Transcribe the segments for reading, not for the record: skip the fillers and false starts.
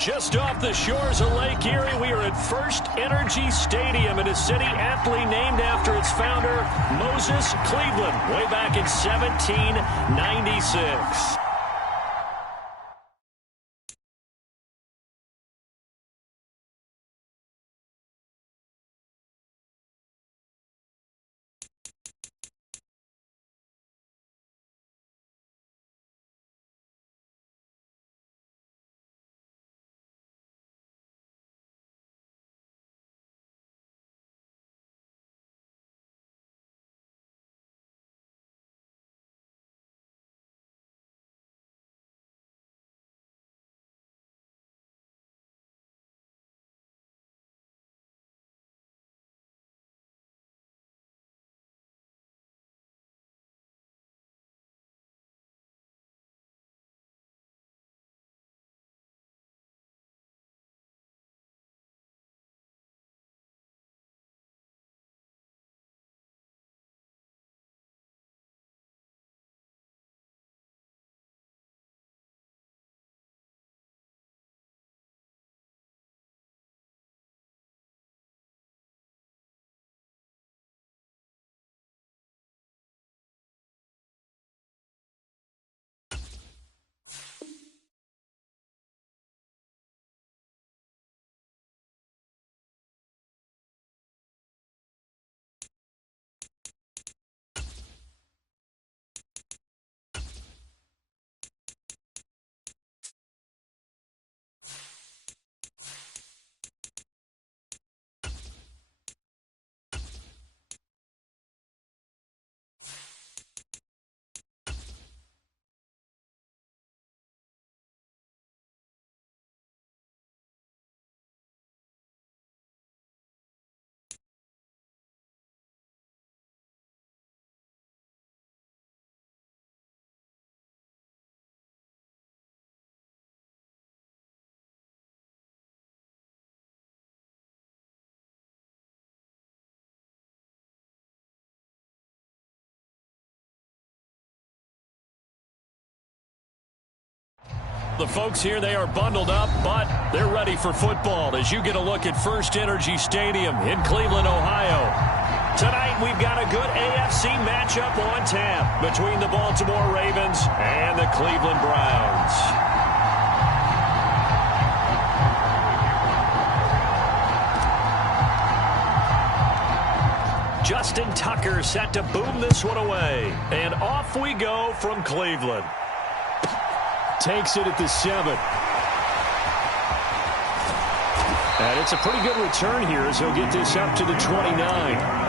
Just off the shores of Lake Erie, we are at First Energy Stadium in a city aptly named after its founder, Moses Cleveland, way back in 1796. The folks here, they are bundled up, but they're ready for football as you get a look at First Energy Stadium in Cleveland, Ohio. Tonight, we've got a good AFC matchup on tap between the Baltimore Ravens and the Cleveland Browns. Justin Tucker set to boom this one away. And off we go from Cleveland. Takes it at the 7. And it's a pretty good return here as he'll get this up to the 29.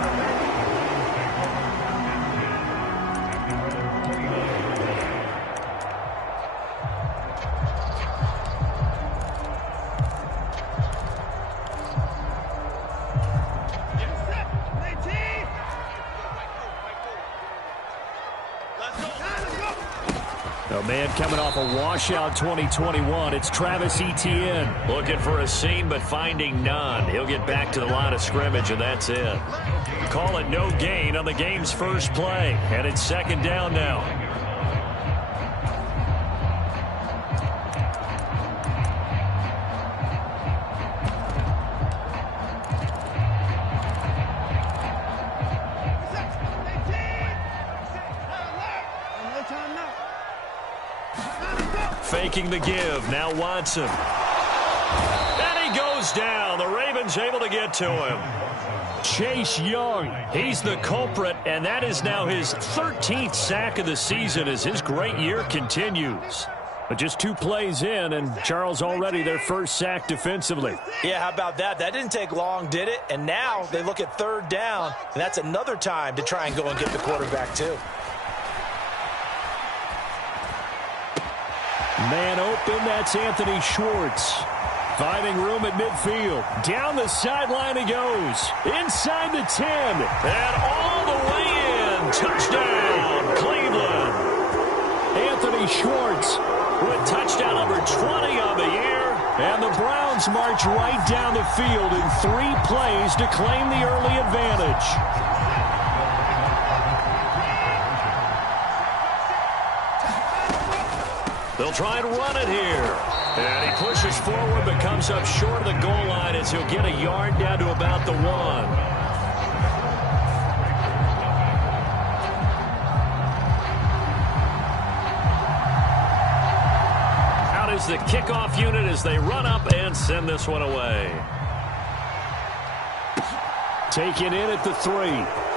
Man coming off a washout 2021. It's Travis Etienne. Looking for a seam, but finding none. He'll get back to the line of scrimmage, and that's it. Call it no gain on the game's first play. And it's second down now. Faking the give. Now Watson. And he goes down. The Ravens able to get to him. Chase Young. He's the culprit, and that is now his 13th sack of the season as his great year continues. But just 2 plays in, and Charles already their first sack defensively. Yeah, how about that? That didn't take long, did it? And now they look at third down, and that's another time to try and go and get the quarterback too. Man open, that's Anthony Schwartz. Finding room at midfield. Down the sideline he goes. Inside the 10. And all the way in. Touchdown, Cleveland. Anthony Schwartz with touchdown number 20 on the year. And the Browns march right down the field in 3 plays to claim the early advantage. They'll try and run it here. And he pushes forward but comes up short of the goal line as he'll get a yard down to about the 1. Out is the kickoff unit as they run up and send this one away. Taken in at the 3.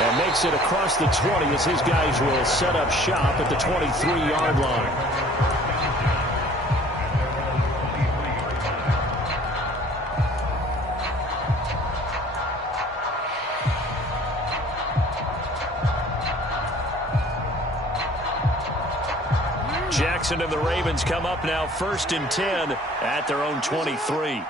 And makes it across the 20 as his guys will set up shop at the 23-yard line. Jackson and the Ravens come up now 1st and 10 at their own 23.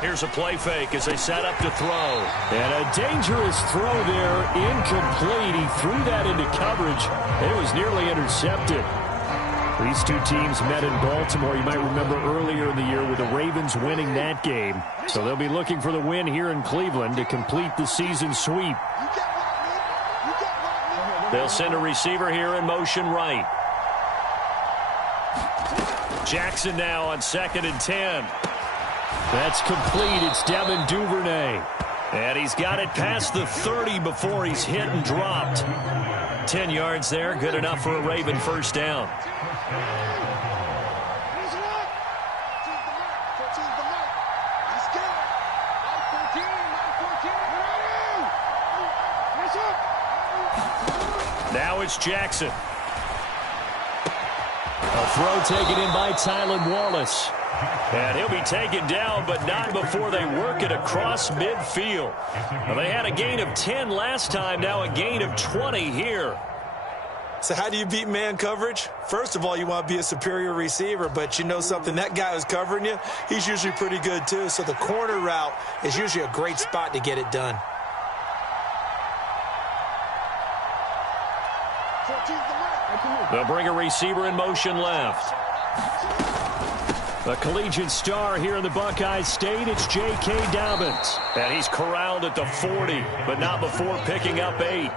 Here's a play fake as they set up to throw. And a dangerous throw there, incomplete. He threw that into coverage. It was nearly intercepted. These two teams met in Baltimore. You might remember earlier in the year with the Ravens winning that game. So they'll be looking for the win here in Cleveland to complete the season sweep. They'll send a receiver here in motion right. Jackson now on 2nd and 10. That's complete. It's Devin Duvernay. And he's got it past the 30 before he's hit and dropped. 10 yards there. Good enough for a Raven first down. Now it's Jackson. A throw taken in by Tylan Wallace. And he'll be taken down, but not before they work it across midfield. Well, they had a gain of 10 last time, now a gain of 20 here. So how do you beat man coverage? First of all, you want to be a superior receiver, but you know something, that guy who's covering you, he's usually pretty good too. So the corner route is usually a great spot to get it done. They'll bring a receiver in motion left. A collegiate star here in the Buckeye State, it's J.K. Dobbins. And he's corralled at the 40, but not before picking up 8.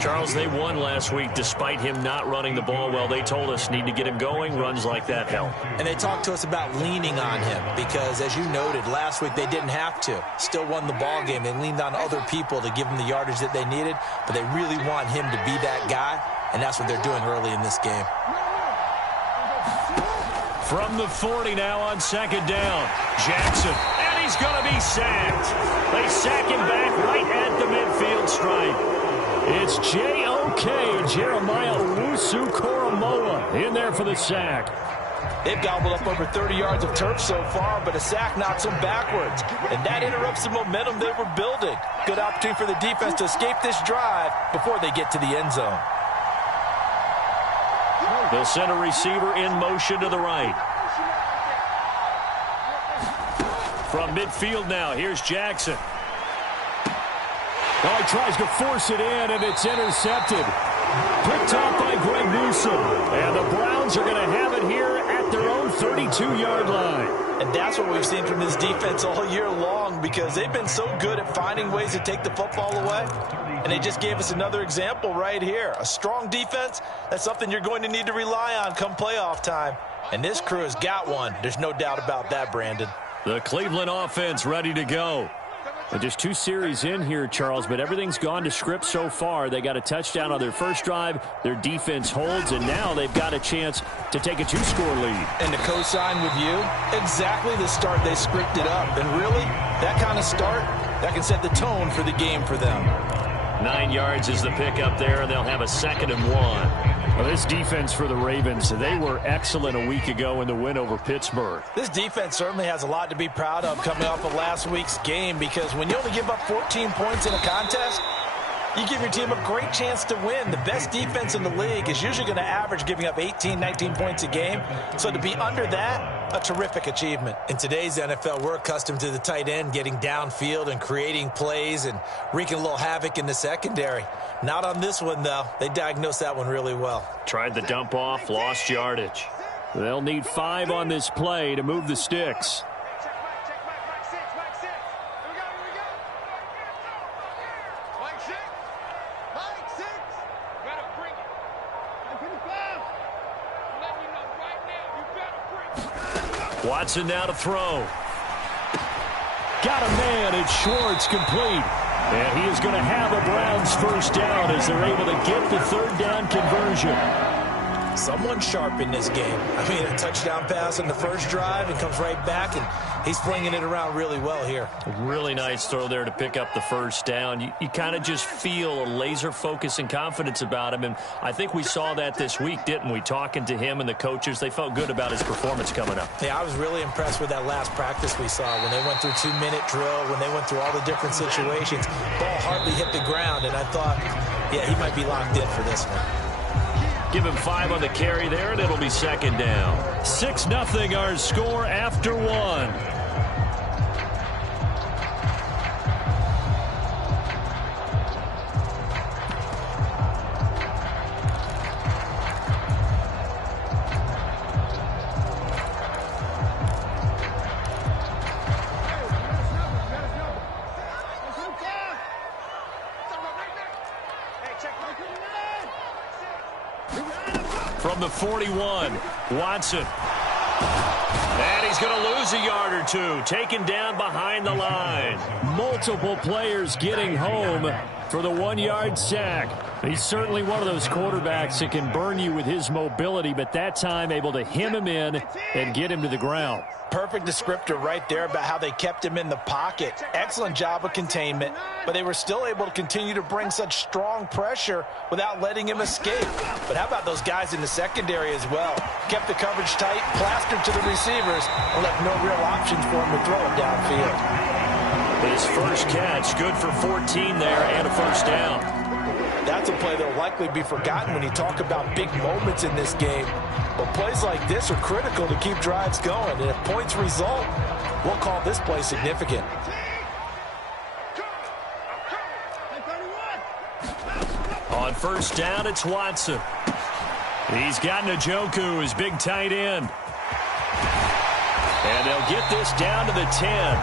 Charles, they won last week despite him not running the ball well. They told us need to get him going. Runs like that help. And they talked to us about leaning on him because, as you noted, last week they didn't have to. Still won the ball game. They leaned on other people to give them the yardage that they needed, but they really want him to be that guy, and that's what they're doing early in this game. From the 40 now on 2nd down. Jackson, and he's going to be sacked. They sack him back right at the midfield stripe. It's J.O.K. Jeremiah Owusu-Koramoah in there for the sack. They've gobbled up over 30 yards of turf so far, but a sack knocks them backwards. And that interrupts the momentum they were building. Good opportunity for the defense to escape this drive before they get to the end zone. They'll send a receiver in motion to the right. From midfield now, here's Jackson. Oh, he tries to force it in, and it's intercepted. Picked off by Greg Newsome. And the Browns are going to have it here at their own 32-yard line. And that's what we've seen from this defense all year long because they've been so good at finding ways to take the football away. And they just gave us another example right here. A strong defense, that's something you're going to need to rely on come playoff time. And this crew has got one. There's no doubt about that, Brandon. The Cleveland offense ready to go. And just 2 series in here, Charles, but everything's gone to script so far. They got a touchdown on their first drive. Their defense holds, and now they've got a chance to take a 2-score lead. And to co-sign with you, exactly the start they scripted up. And really, that kind of start, that can set the tone for the game for them. 9 yards is the pickup there, and they'll have a 2nd and 1. Well, this defense for the Ravens, they were excellent a week ago in the win over Pittsburgh. This defense certainly has a lot to be proud of coming off of last week's game because when you only give up 14 points in a contest, You give your team a great chance to win. The best defense in the league is usually going to average giving up 18, 19 points a game. So to be under that, a terrific achievement. In today's NFL, we're accustomed to the tight end getting downfield and creating plays and wreaking a little havoc in the secondary. Not on this one, though. They diagnosed that one really well. Tried the dump off, lost yardage. They'll need 5 on this play to move the sticks. Watson now to throw. Got a man, it's Schwartz, complete. And he is going to have a Browns first down as they're able to get the third down conversion. Someone sharp in this game. I mean, a touchdown pass in the first drive and comes right back, and he's flinging it around really well here. Really nice throw there to pick up the first down. You kind of just feel a laser focus and confidence about him, and I think we saw that this week, didn't we? Talking to him and the coaches, they felt good about his performance coming up. Yeah, I was really impressed with that last practice we saw when they went through 2-minute drill, when they went through all the different situations. Ball hardly hit the ground, and I thought, yeah, he might be locked in for this one. Give him 5 on the carry there, and it'll be second down. 6-0 our score after 1. From the 41, Watson. And he's going to lose a yard or two. Taken down behind the line. Multiple players getting home for the 1-yard sack. He's certainly one of those quarterbacks that can burn you with his mobility, but that time able to hem him in and get him to the ground. Perfect descriptor right there about how they kept him in the pocket. Excellent job of containment, but they were still able to continue to bring such strong pressure without letting him escape. But how about those guys in the secondary as well? Kept the coverage tight, plastered to the receivers, and left no real options for him to throw it downfield. His first catch, good for 14 there and a first down. That's a play that will likely be forgotten when you talk about big moments in this game. But plays like this are critical to keep drives going. And if points result, we'll call this play significant. On first down, it's Watson. He's got Njoku, his big tight end. And they'll get this down to the 10.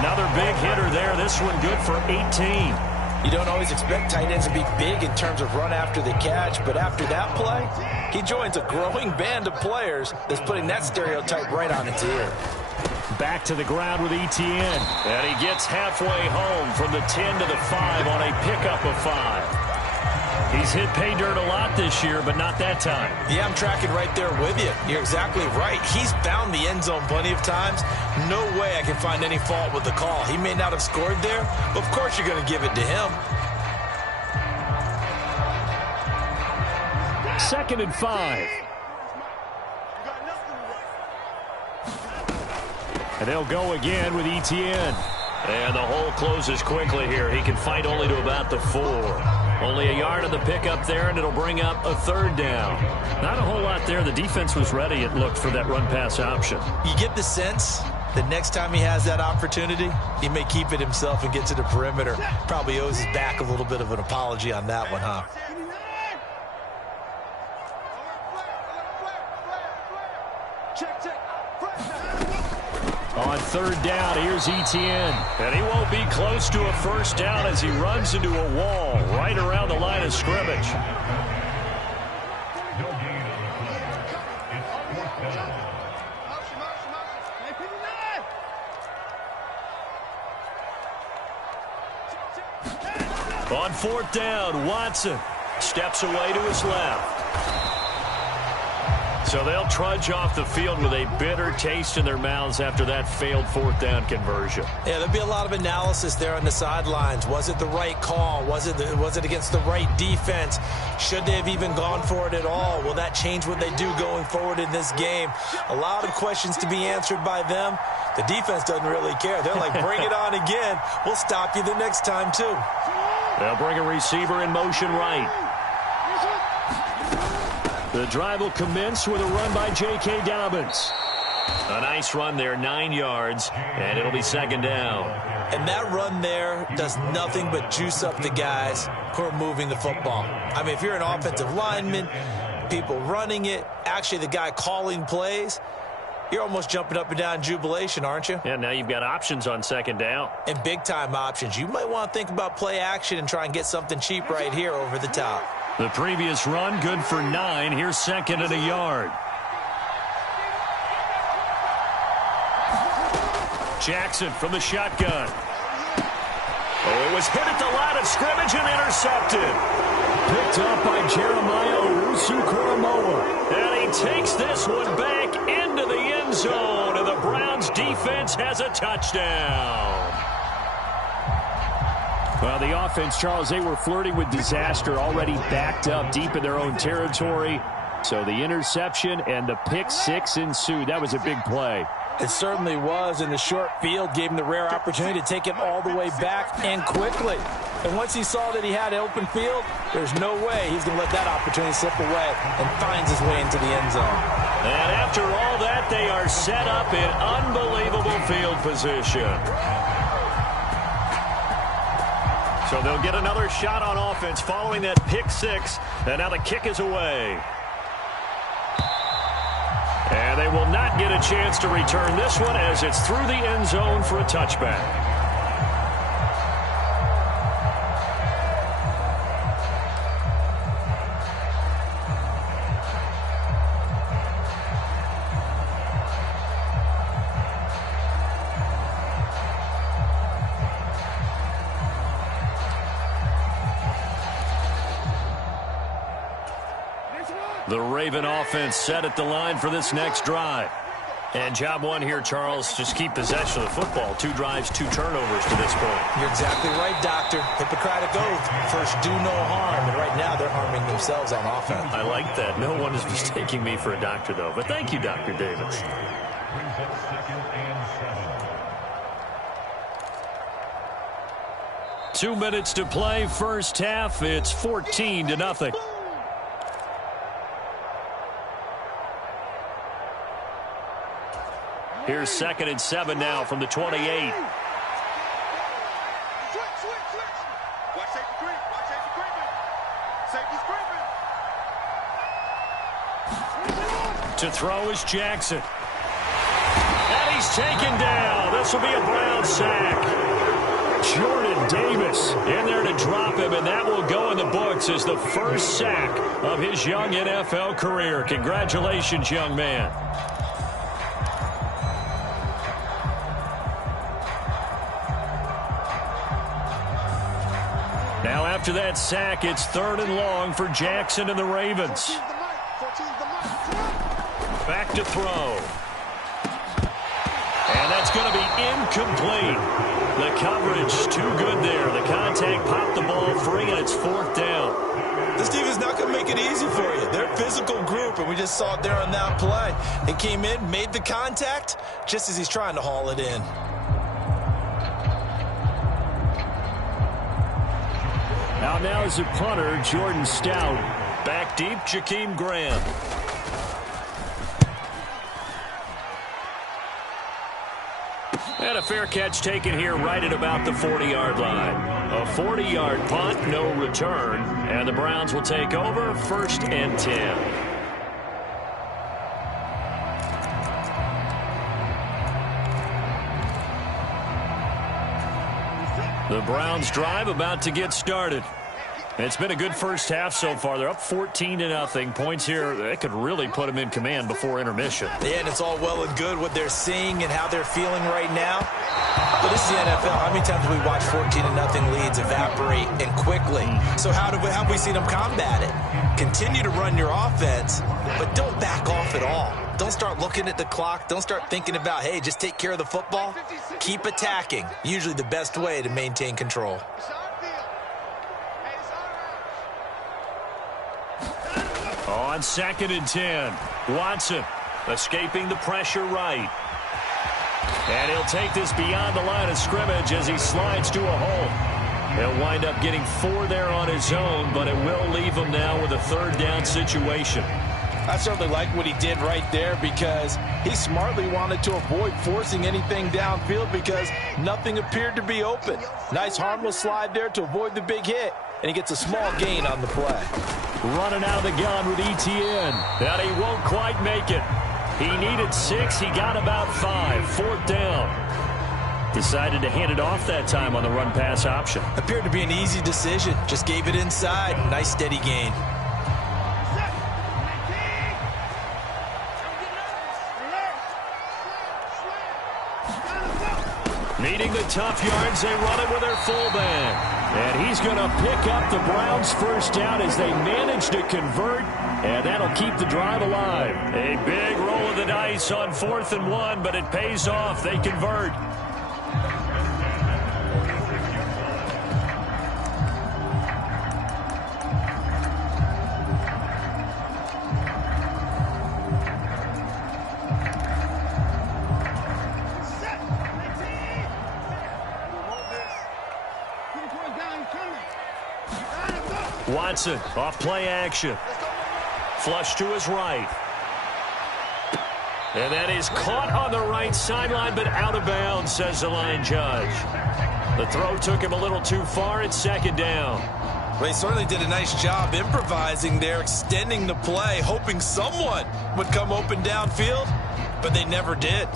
Another big hitter there. This one good for 18. You don't always expect tight ends to be big in terms of run after the catch, but after that play, he joins a growing band of players that's putting that stereotype right on its ear. Back to the ground with Etienne. And he gets halfway home from the 10 to the 5 on a pickup of 5. He's hit pay dirt a lot this year, but not that time. Yeah, I'm tracking right there with you. You're exactly right. He's found the end zone plenty of times. No way I can find any fault with the call. He may not have scored there, but of course you're going to give it to him. 2nd and 5. And they'll go again with Etienne. And the hole closes quickly here. He can fight only to about the 4. Only a yard of the pickup there, and it'll bring up a third down. Not a whole lot there. The defense was ready, it looked, for that run-pass option. You get the sense that next time he has that opportunity, he may keep it himself and get to the perimeter. Probably owes his back a little bit of an apology on that one, huh? On third down, here's Etienne. And he won't be close to a first down as he runs into a wall right around the line of scrimmage. On fourth down, Watson steps away to his left. So they'll trudge off the field with a bitter taste in their mouths after that failed fourth down conversion. Yeah, there'll be a lot of analysis there on the sidelines. Was it the right call? Was it against the right defense? Should they have even gone for it at all? Will that change what they do going forward in this game? A lot of questions to be answered by them. The defense doesn't really care. They're like, bring it on again. We'll stop you the next time, too. They'll bring a receiver in motion right. The drive will commence with a run by J.K. Dobbins. A nice run there, 9 yards, and it'll be second down. And that run there does nothing but juice up the guys who are moving the football. I mean, if you're an offensive lineman, people running it, actually the guy calling plays, you're almost jumping up and down in jubilation, aren't you? Yeah, now you've got options on second down. And big-time options. You might want to think about play action and try and get something cheap right here over the top. The previous run, good for 9. Here's second and a yard. Jackson from the shotgun. Oh, it was hit at the line of scrimmage and intercepted. Picked up by Jeremiah Owusu-Koramoah. And he takes this one back into the end zone. And the Browns defense has a touchdown. Well, the offense, Charles, they were flirting with disaster, already backed up deep in their own territory. So the interception and the pick six ensued. That was a big play. It certainly was, and the short field gave him the rare opportunity to take it all the way back and quickly. And once he saw that he had open field, there's no way he's going to let that opportunity slip away, and finds his way into the end zone. And after all that, they are set up in unbelievable field position. So they'll get another shot on offense following that pick six, and now the kick is away. And they will not get a chance to return this one as it's through the end zone for a touchback. The Raven offense set at the line for this next drive. And job one here, Charles, just keep possession of the football. 2 drives, 2 turnovers to this point. You're exactly right, Doctor. Hippocratic oath. First, do no harm. And right now, they're harming themselves on offense. I like that. No one is mistaking me for a doctor, though. But thank you, Dr. Davis. Two minutes to play, first half. It's 14-0. Here's 2nd and 7 now from the 28. Switch. Watch safety creep. Watch safety creeping. Safety's creeping. To throw is Jackson. And he's taken down. This will be a Brown sack. Jordan Davis in there to drop him, and that will go in the books as the first sack of his young NFL career. Congratulations, young man. Now after that sack, it's 3rd and long for Jackson and the Ravens. Back to throw. And that's going to be incomplete. The coverage too good there. The contact popped the ball free, and it's 4th down. This team is not going to make it easy for you. They're a physical group, and we just saw it there on that play. They came in, made the contact, just as he's trying to haul it in. Out now is the punter, Jordan Stout. Back deep, Jakeem Graham. And a fair catch taken here right at about the 40-yard line. A 40-yard punt, no return. And the Browns will take over, 1st and 10. The Browns drive about to get started. It's been a good first half so far. They're up 14-0. Points here, that could really put them in command before intermission. Yeah, and it's all well and good what they're seeing and how they're feeling right now. But this is the NFL. How many times have we watched 14-0 leads evaporate and quickly? So how have we seen them combat it? Continue to run your offense, but don't back off at all. Don't start looking at the clock. Don't start thinking about, hey, just take care of the football. Keep attacking. Usually the best way to maintain control. On 2nd and 10, Watson escaping the pressure right. And he'll take this beyond the line of scrimmage as he slides to a hole. He'll wind up getting 4 there on his own, but it will leave him now with a third down situation. I certainly like what he did right there because he smartly wanted to avoid forcing anything downfield because nothing appeared to be open. Nice harmless slide there to avoid the big hit, and he gets a small gain on the play. Running out of the gun with Etienne. And he won't quite make it. He needed 6. He got about 5. 4th down. Decided to hand it off that time on the run-pass option. Appeared to be an easy decision. Just gave it inside. Nice steady gain. Needing the tough yards, they run it with their fullback. And he's going to pick up the Browns' first down as they manage to convert, and that'll keep the drive alive. A big roll of the dice on 4th and 1, but it pays off. They convert. Watson off play action. Flush to his right. And that is caught on the right sideline, but out of bounds, says the line judge. The throw took him a little too far. It's 2nd down. Well, he certainly did a nice job improvising there, extending the play, hoping someone would come open downfield, but they never did.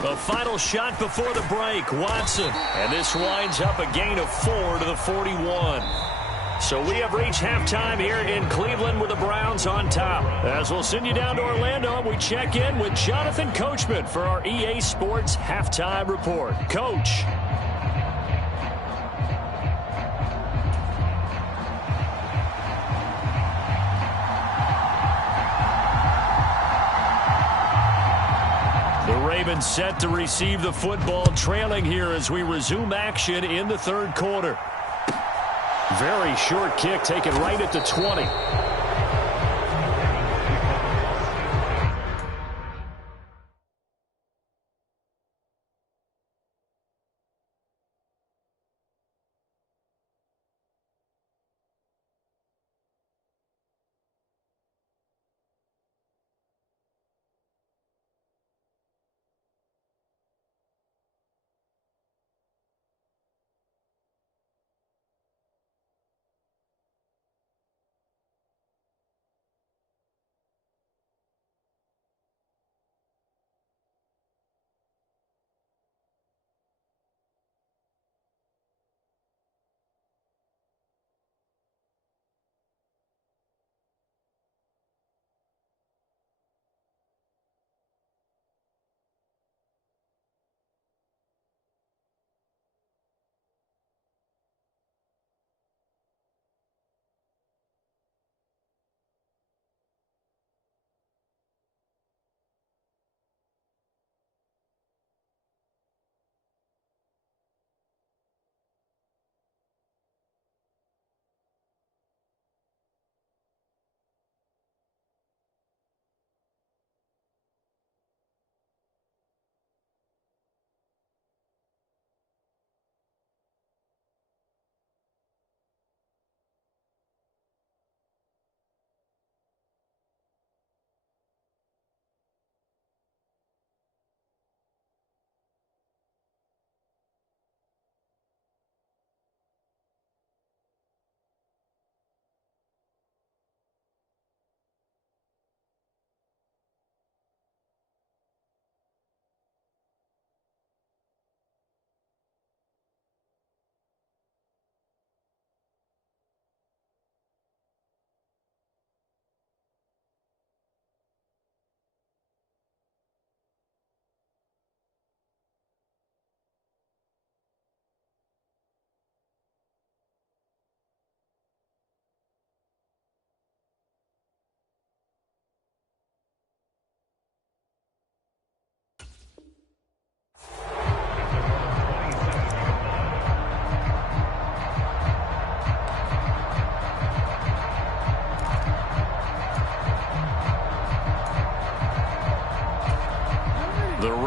The final shot before the break, Watson. And this winds up a gain of 4 to the 41. So we have reached halftime here in Cleveland with the Browns on top. As we'll send you down to Orlando, we check in with Jonathan Coachman for our EA Sports Halftime Report. Coach. Ravens set to receive the football, trailing here as we resume action in the 3rd quarter. Very short kick taken right at the 20.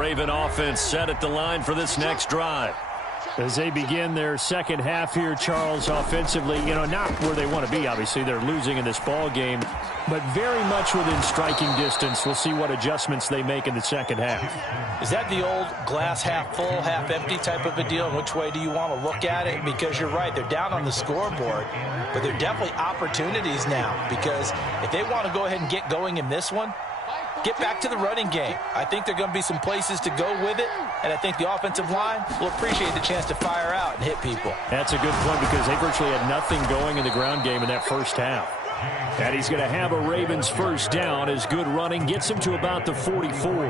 Raven offense set at the line for this next drive. As they begin their second half here, Charles, offensively, not where they want to be, obviously. They're losing in this ball game, but very much within striking distance. We'll see what adjustments they make in the second half. Is that the old glass half full, half empty type of a deal? And which way do you want to look at it? Because you're right, they're down on the scoreboard, but they're definitely opportunities now, because if they want to go ahead and get going in this one, get back to the running game. I think there are going to be some places to go with it, and I think the offensive line will appreciate the chance to fire out and hit people. That's a good point, because they virtually had nothing going in the ground game in that first half. And he's going to have a Ravens first down as good running gets him to about the 44.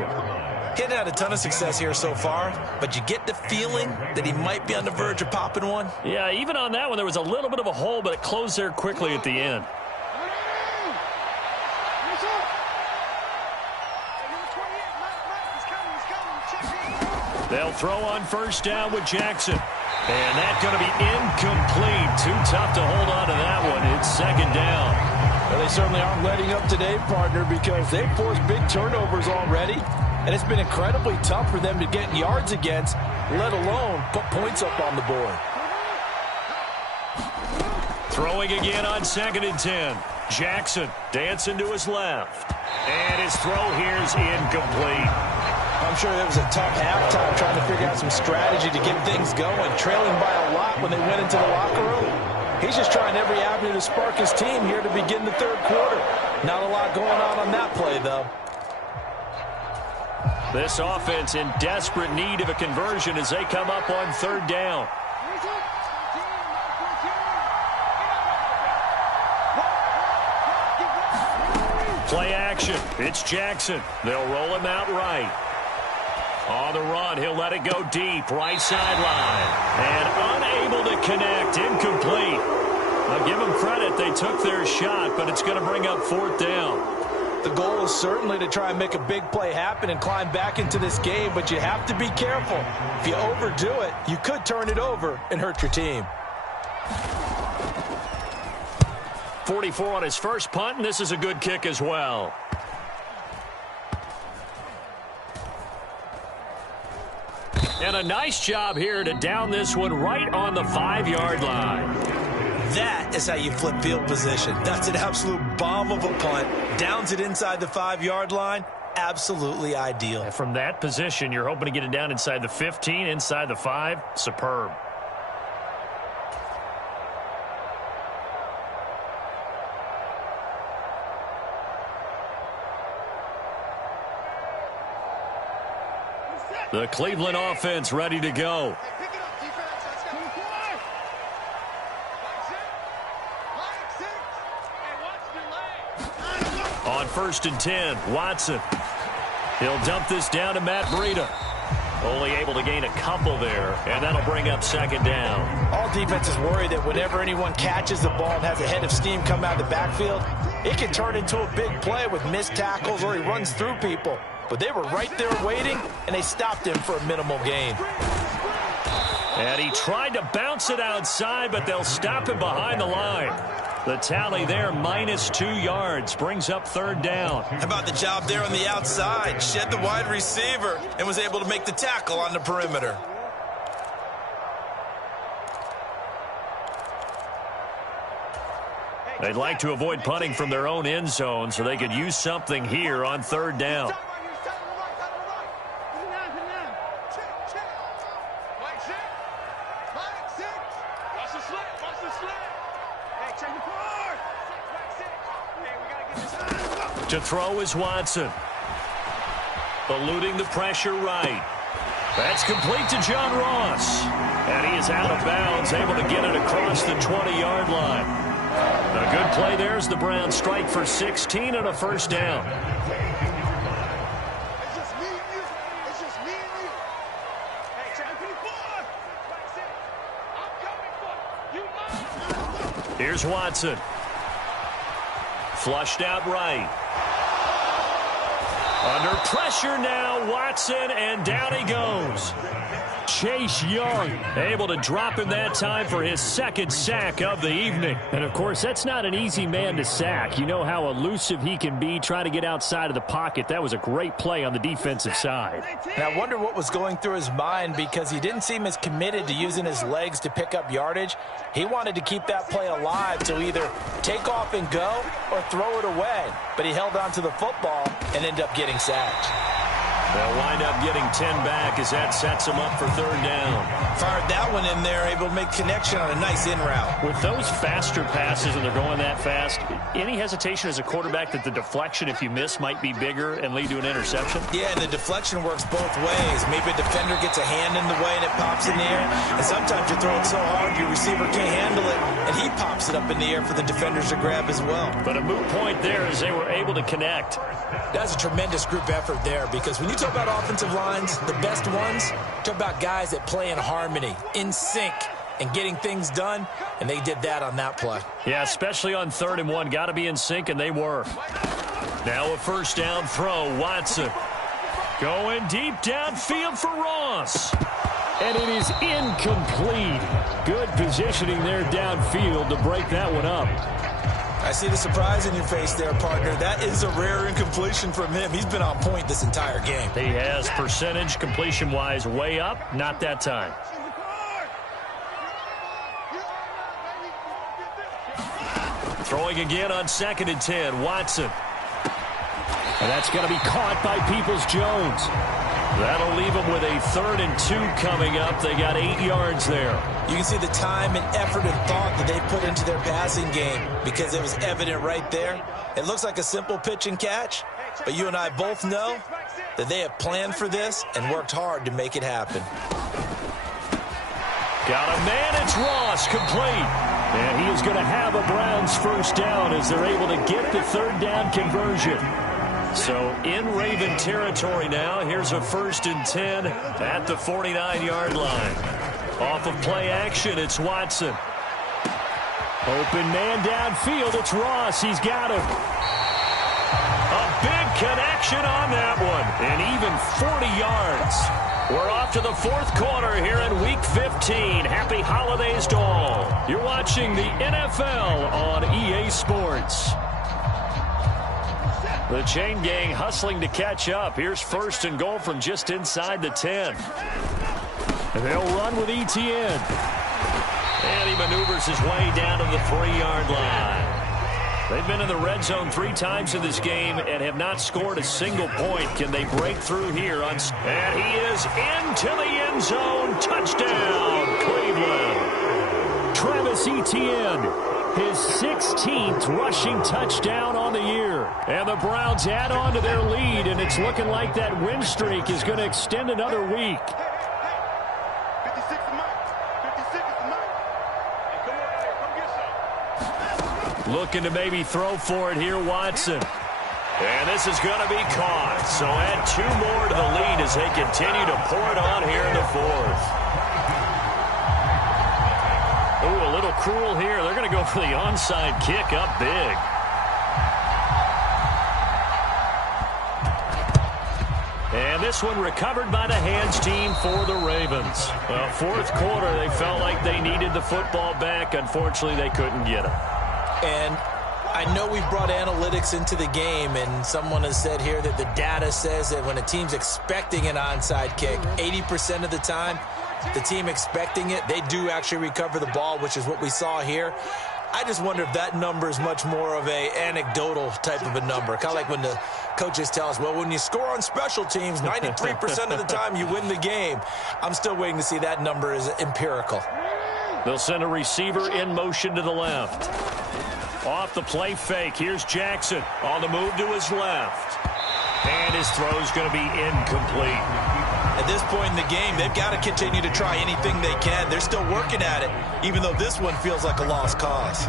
He hadn't had a ton of success here so far, but you get the feeling that he might be on the verge of popping one. Yeah, even on that one, there was a little bit of a hole, but it closed there quickly at the end. They'll throw on first down with Jackson. And that's going to be incomplete. Too tough to hold on to that one. It's second down. Well, they certainly aren't letting up today, partner, because they've forced big turnovers already. And it's been incredibly tough for them to get yards against, let alone put points up on the board. Throwing again on 2nd and 10. Jackson dancing to his left. And his throw here is incomplete. I'm sure it was a tough halftime trying to figure out some strategy to get things going, trailing by a lot when they went into the locker room. He's just trying every avenue to spark his team here to begin the third quarter. Not a lot going on that play, though. This offense in desperate need of a conversion as they come up on third down. Play action. It's Jackson. They'll roll him out right. On the run, he'll let it go deep, right sideline. And unable to connect, incomplete. I'll give them credit, they took their shot, but it's going to bring up 4th down. The goal is certainly to try and make a big play happen and climb back into this game, but you have to be careful. If you overdo it, you could turn it over and hurt your team. 44 on his first punt, and this is a good kick as well. And a nice job here to down this one right on the 5-yard line. That is how you flip field position. That's an absolute bomb of a punt. Downs it inside the 5-yard line. Absolutely ideal. And from that position, you're hoping to get it down inside the 15, inside the 5. Superb. The Cleveland offense ready to go. On 1st and 10, Watson. He'll dump this down to Matt Breida. Only able to gain a couple there, and that'll bring up 2nd down. All defenses worry that whenever anyone catches the ball and has a head of steam come out of the backfield, it can turn into a big play with missed tackles or he runs through people. But they were right there waiting, and they stopped him for a minimal gain. And he tried to bounce it outside, but they'll stop him behind the line. The tally there, -2 yards, brings up 3rd down. How about the job there on the outside? Shed the wide receiver and was able to make the tackle on the perimeter. They'd like to avoid punting from their own end zone so they could use something here on 3rd down. To throw is Watson. Eluding the pressure right. That's complete to John Ross. And he is out of bounds, able to get it across the 20-yard line. A good play there as the Browns strike for 16 and a 1st down. Here's Watson. Flushed out right. Under pressure now, Watson, and down he goes. Chase Young, able to drop him that time for his second sack of the evening. And, of course, that's not an easy man to sack. You know how elusive he can be trying to get outside of the pocket. That was a great play on the defensive side. And I wonder what was going through his mind, because he didn't seem as committed to using his legs to pick up yardage. He wanted to keep that play alive to either take off and go or throw it away. But he held on to the football and ended up getting sacked. They'll wind up getting 10 back as that sets them up for third down. Fired that one in there, able to make connection on a nice in route. With those faster passes and they're going that fast, any hesitation as a quarterback that the deflection, if you miss, might be bigger and lead to an interception? Yeah, and the deflection works both ways. Maybe a defender gets a hand in the way and it pops in the air. And sometimes you throw it so hard your receiver can't handle it, and he pops it up in the air for the defenders to grab as well. But a moot point there as they were able to connect. That's a tremendous group effort there, because when you talk about offensive lines, the best ones, talk about guys that play in harmony, in sync, and getting things done, and they did that on that play. Yeah, especially on 3rd and 1. Got to be in sync, and they were. Now a first down throw, Watson. Going deep downfield for Ross. And it is incomplete. Good positioning there downfield to break that one up. I see the surprise in your face there, partner. That is a rare incompletion from him. He's been on point this entire game. He has percentage completion-wise way up. Not that time. Throwing again on 2nd and 10. Watson. And that's going to be caught by Peoples-Jones. That'll leave them with a 3rd and 2 coming up. They got 8 yards there. You can see the time and effort and thought that they put into their passing game, because it was evident right there. It looks like a simple pitch and catch, but you and I both know that they have planned for this and worked hard to make it happen. Got a man, it's Ross, complete. And he is going to have a Browns first down as they're able to get the 3rd down conversion. So in Raven territory now. Here's a 1st and 10 at the 49-yard line. Off of play action, it's Watson. Open man downfield, it's Ross. He's got him. A big connection on that one. And even 40 yards. We're off to the 4th quarter here in Week 15. Happy holidays to all. You're watching the NFL on EA Sports. The chain gang hustling to catch up. Here's 1st and goal from just inside the 10. And they'll run with Etienne. And he maneuvers his way down to the 3-yard line. They've been in the red zone 3 times in this game and have not scored a single point. Can they break through here? And he is into the end zone. Touchdown, Cleveland. Travis Etienne, his 16th rushing touchdown on the year. And the Browns add on to their lead, and it's looking like that win streak is going to extend another week. 56 is mine. 56 is mine. Hey, come on out here. Come get some. Looking to maybe throw for it here, Watson. And this is going to be caught. So add 2 more to the lead as they continue to pour it on here in the 4th. Ooh, a little cruel here. They're going to go for the onside kick up big. And this one recovered by the hands team for the Ravens. Well, 4th quarter, they felt like they needed the football back. Unfortunately, they couldn't get it. And I know we've brought analytics into the game, and someone has said here that the data says that when a team's expecting an onside kick, 80% of the time, the team expecting it, they do actually recover the ball, which is what we saw here. I just wonder if that number is much more of a anecdotal type of a number. Kind of like when the coaches tell us, well, when you score on special teams, 93% of the time you win the game. I'm still waiting to see that number is empirical. They'll send a receiver in motion to the left. Off the play fake, here's Jackson on the move to his left. And his throw's going to be incomplete. At this point in the game, they've got to continue to try anything they can. They're still working at it, even though this one feels like a lost cause.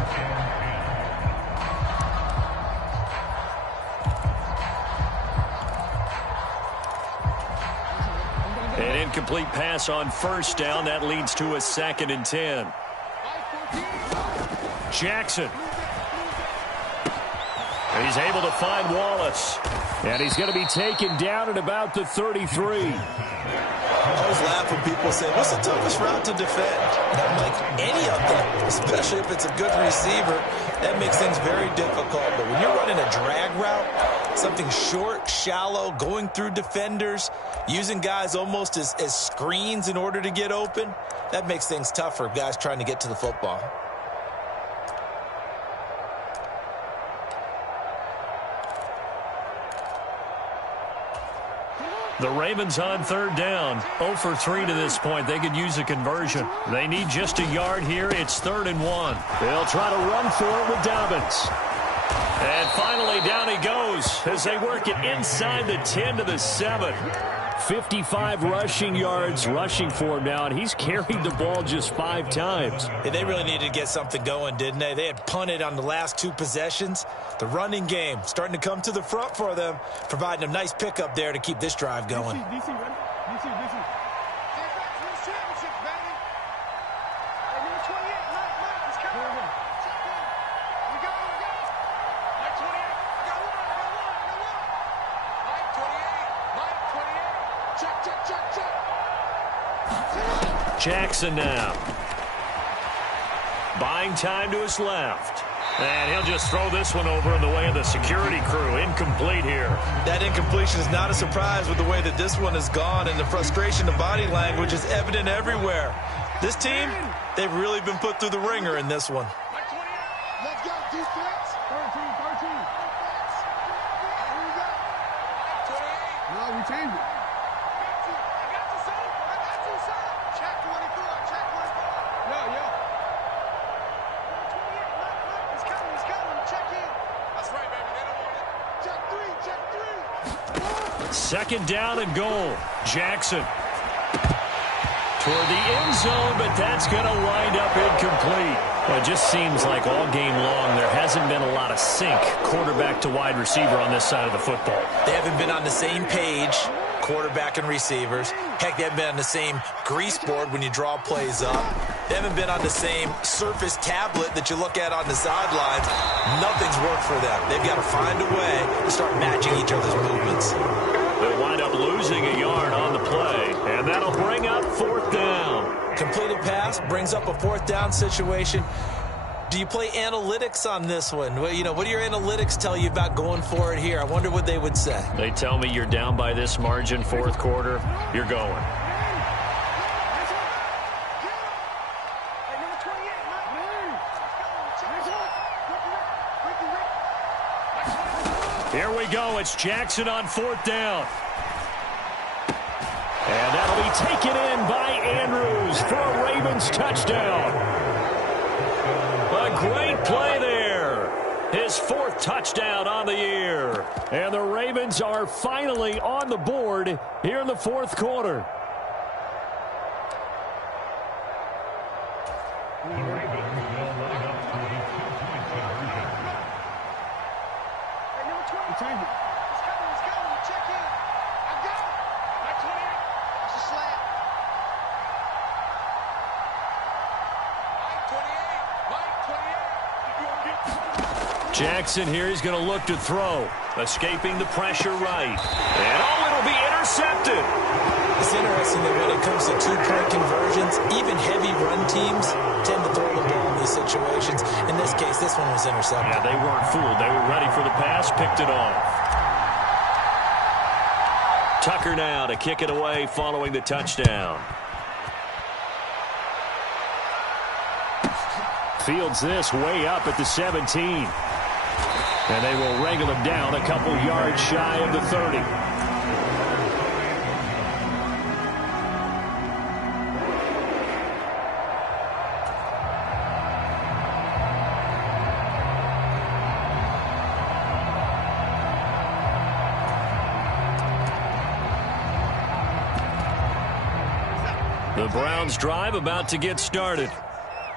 An incomplete pass on 1st down. That leads to a 2nd and 10. Jackson. He's able to find Wallace. And he's going to be taken down at about the 33. always laugh when people say, what's the toughest route to defend? And I'm like, any of them, especially if it's a good receiver. That makes things very difficult. But when you're running a drag route, something short, shallow, going through defenders, using guys almost as screens in order to get open, that makes things tough for guys trying to get to the football. The Ravens on third down. 0 for 3 to this point. They could use a conversion. They need just a yard here. It's 3rd and 1. They'll try to run for it with Dobbins. And finally, down he goes as they work it inside the 10 to the 7. 55 rushing yards rushing for him now, and he's carried the ball just 5 times. Yeah, they really needed to get something going, didn't they? They had punted on the last 2 possessions. The running game starting to come to the front for them, providing a nice pickup there to keep this drive going. Jackson now. Buying time to his left. And he'll just throw this one over in the way of the security crew. Incomplete here. That incompletion is not a surprise with the way that this one has gone, and the frustration of body language is evident everywhere. This team, they've really been put through the ringer in this one. Let's go, defense. 13. Here we go. 28. No, we changed it. Second down and goal. Jackson toward the end zone, but that's going to wind up incomplete. Well, it just seems like all game long there hasn't been a lot of sync quarterback to wide receiver on this side of the football. They haven't been on the same page, quarterback and receivers. Heck, they haven't been on the same grease board when you draw plays up. They haven't been on the same surface tablet that you look at on the sidelines. Nothing's worked for them. They've got to find a way to start matching each other's movements. They'll wind up losing a yard on the play, and that'll bring up 4th down. Completed pass brings up a 4th down situation. Do you play analytics on this one? Well, you know, what do your analytics tell you about going for it here? I wonder what they would say. They tell me you're down by this margin, 4th quarter, you're going. Here we go. It's Jackson on 4th down. And that'll be taken in by Andrews for a Ravens touchdown. A great play there. His 4th touchdown on the year. And the Ravens are finally on the board here in the 4th quarter. Jackson here, he's going to look to throw. Escaping the pressure right. And it'll be intercepted. It's interesting that when it comes to 2-point conversions, even heavy run teams tend to throw the ball in these situations. In this case, this one was intercepted. Yeah, they weren't fooled. They were ready for the pass, picked it off. Tucker now to kick it away following the touchdown. Fields this way up at the 17. And they will wrangle him down a couple yards shy of the 30. The Browns drive about to get started.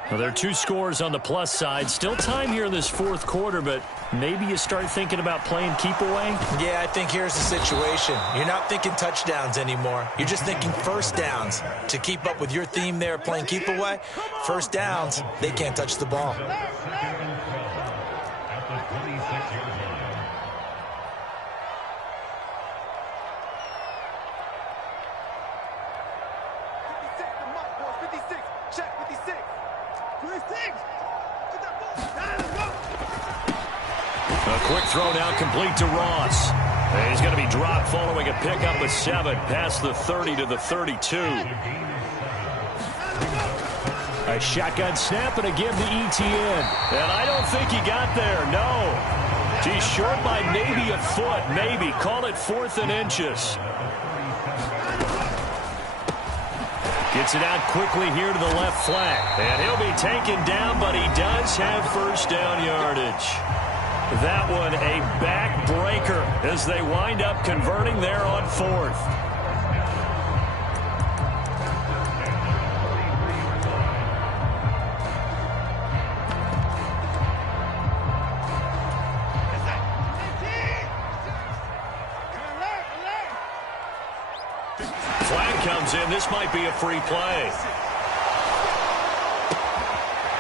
Well, there are 2 scores on the plus side. Still time here in this 4th quarter, but maybe you start thinking about playing keep away? Yeah, I think here's the situation. You're not thinking touchdowns anymore. You're just thinking first downs. To keep up with your theme there, playing keep away, first downs, they can't touch the ball. Check, 56. 26. Get that ball. Let's go. A quick throw now complete to Ross. And he's going to be dropped following a pickup of 7 past the 30 to the 32. A shotgun snap and a give to Etienne. And I don't think he got there, no. He's short by maybe a foot, maybe. Call it 4th and inches. Gets it out quickly here to the left flank. And he'll be taken down, but he does have first down yardage. That one a backbreaker as they wind up converting there on 4th. Flag comes in. This might be a free play.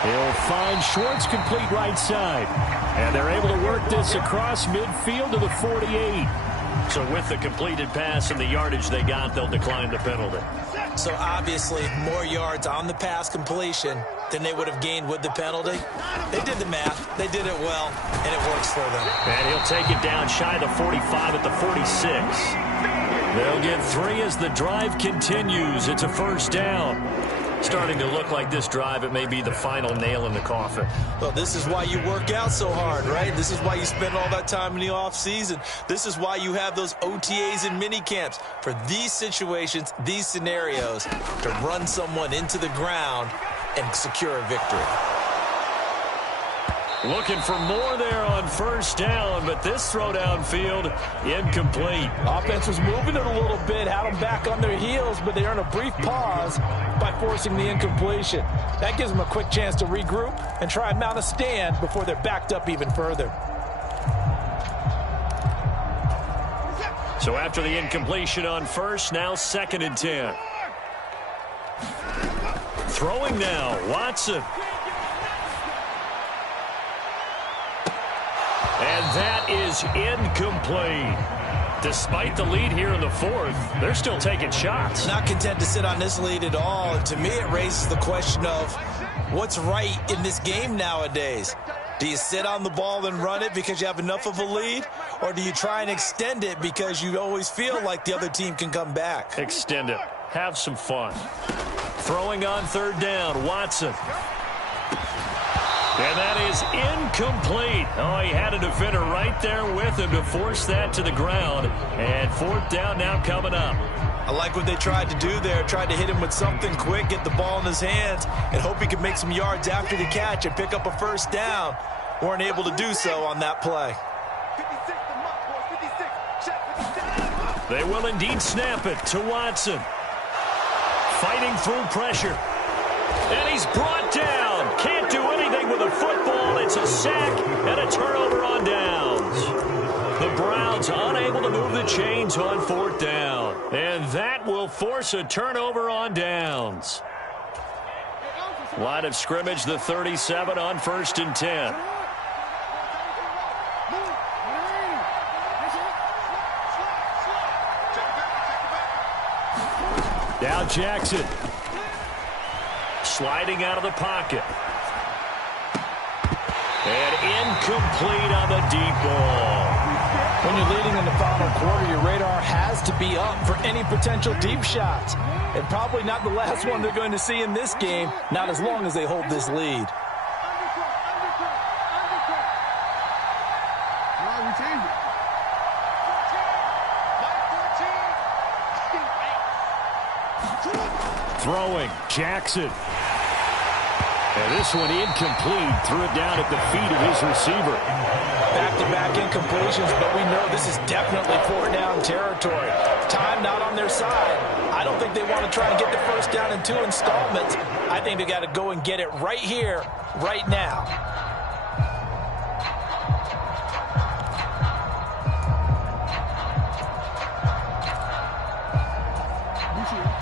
He'll find Schwartz complete right side. And they're able to work this across midfield to the 48. So with the completed pass and the yardage they got, they'll decline the penalty. So obviously more yards on the pass completion than they would have gained with the penalty. They did the math. They did it well, and it works for them. And he'll take it down shy of the 45 at the 46. They'll get 3 as the drive continues. It's a first down. Starting to look like this drive, it may be the final nail in the coffin. Well, this is why you work out so hard, right? This is why you spend all that time in the offseason. This is why you have those OTAs and mini camps for these situations, these scenarios, to run someone into the ground and secure a victory. Looking for more there on first down, but this throw downfield incomplete. Offense was moving it a little bit, had them back on their heels, but they earned a brief pause by forcing the incompletion. That gives them a quick chance to regroup and try and mount a stand before they're backed up even further. So after the incompletion on first, now 2nd and 10. Throwing now, Watson. And that is incomplete. Despite the lead here in the 4th, they're still taking shots. Not content to sit on this lead at all. And to me, it raises the question of what's right in this game nowadays. Do you sit on the ball and run it because you have enough of a lead? Or do you try and extend it because you always feel like the other team can come back? Extend it. Have some fun. Throwing on 3rd down, Watson. And that is incomplete. Oh, he had a defender right there with him to force that to the ground. And 4th down now coming up. I like what they tried to do there. Tried to hit him with something quick, get the ball in his hands, and hope he could make some yards after the catch and pick up a first down. Weren't able to do so on that play. 56, the mark, boys. 56. Check, 56. They will indeed snap it to Watson. Fighting through pressure. And he's brought down. Can't do anything with a football. It's a sack and a turnover on downs. The Browns unable to move the chains on 4th down. And that will force a turnover on downs. Line of scrimmage, the 37 on 1st and 10. Now Jackson. Sliding out of the pocket. And incomplete on the deep ball. When you're leading in the final quarter, your radar has to be up for any potential deep shots. And probably not the last one they're going to see in this game, not as long as they hold this lead. Throwing, Jackson. And this one incomplete. Threw it down at the feet of his receiver. Back-to-back incompletions, but we know this is definitely 4th-down territory. Time not on their side. I don't think they want to try and get the first down in 2 installments. I think they got to go and get it right here, right now.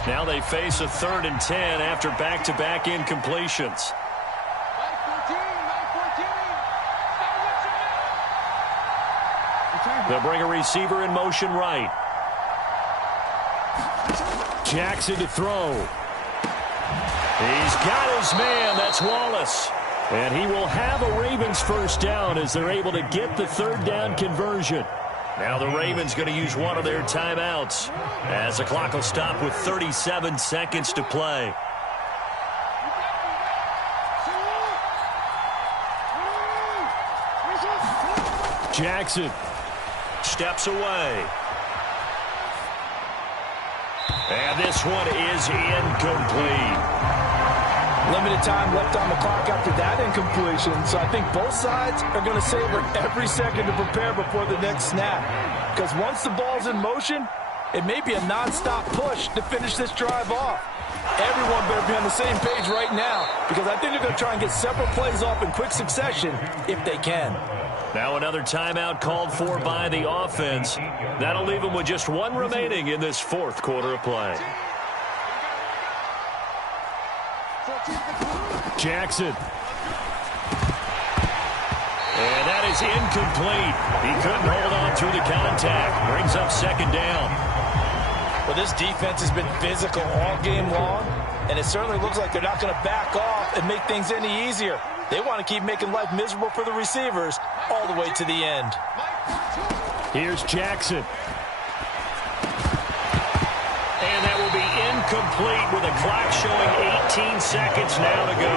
Now they face a 3rd and 10 after back-to-back incompletions. They'll bring a receiver in motion right. Jackson to throw. He's got his man. That's Wallace. And he will have a Ravens first down as they're able to get the third down conversion. Now the Ravens going to use one of their timeouts as the clock will stop with 37 seconds to play. Jackson steps away. And this one is incomplete. Limited time left on the clock after that incompletion, so I think both sides are going to savor every second to prepare before the next snap. Because once the ball's in motion, it may be a nonstop push to finish this drive off. Everyone better be on the same page right now, because I think they're going to try and get several plays off in quick succession if they can. Now another timeout called for by the offense. That'll leave them with just one remaining in this fourth quarter of play. Jackson. And that is incomplete. He couldn't hold on through the contact. Brings up second down. Well, this defense has been physical all game long, and it certainly looks like they're not going to back off and make things any easier. They want to keep making life miserable for the receivers all the way to the end. Here's Jackson. And that will be incomplete with a clock showing 18 seconds now to go.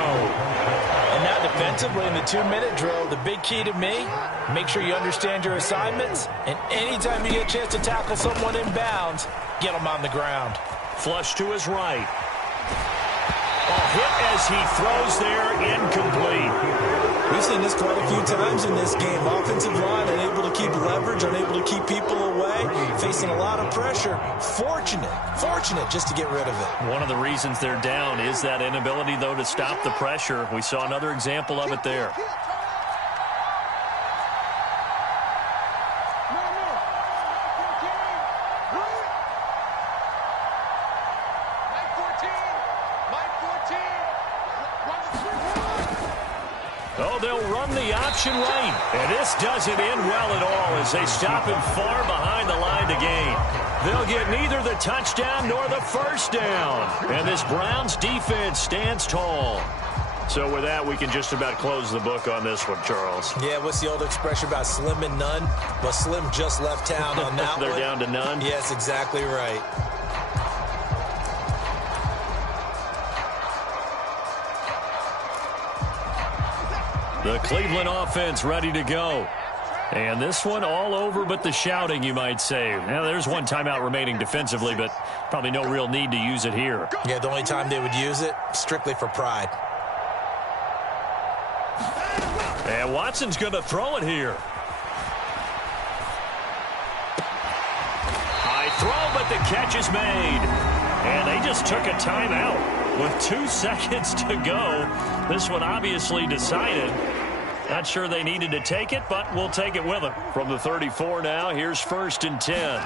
And now defensively in the 2-minute drill, the big key to me, make sure you understand your assignments, and anytime you get a chance to tackle someone in bounds, get them on the ground. Flush to his right. Hit as he throws there, incomplete. We've seen this quite a few times in this game. Offensive line unable to keep leverage, unable to keep people away, facing a lot of pressure. Fortunate just to get rid of it. One of the reasons they're down is that inability, though, to stop the pressure. We saw another example of it there. Oh, they'll run the option right. And this doesn't end well at all as they stop him far behind the line to gain. They'll get neither the touchdown nor the first down. And this Browns defense stands tall. So with that, we can just about close the book on this one, Charles. Yeah, what's the old expression about slim and none? Well, Slim just left town on that They're one. down to none? Yes, exactly right. The Cleveland offense ready to go. And this one all over but the shouting, you might say. Now, there's one timeout remaining defensively, but probably no real need to use it here. Yeah, the only time they would use it, strictly for pride. And Watson's going to throw it here. High throw, but the catch is made. And they just took a timeout with 2 seconds to go. This one obviously decided. Not sure they needed to take it, but we'll take it with them. From the 34 now, here's 1st and 10.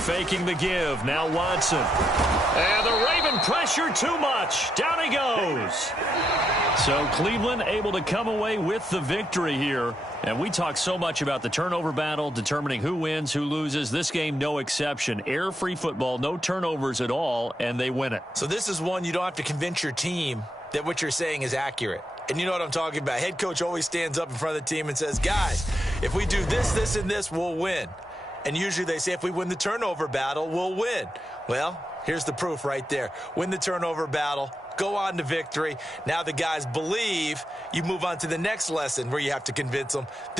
Faking the give. Now Watson. And the Raven pressure too much. Down he goes. So Cleveland able to come away with the victory here. And we talk so much about the turnover battle, determining who wins, who loses. This game, no exception. Error-free football, no turnovers at all, and they win it. So this is one you don't have to convince your team that what you're saying is accurate. And you know what I'm talking about. Head coach always stands up in front of the team and says, guys, if we do this, this, and this, we'll win. And usually they say if we win the turnover battle, we'll win. Well, here's the proof right there. Win the turnover battle. Go on to victory. Now the guys believe. You move on to the next lesson where you have to convince them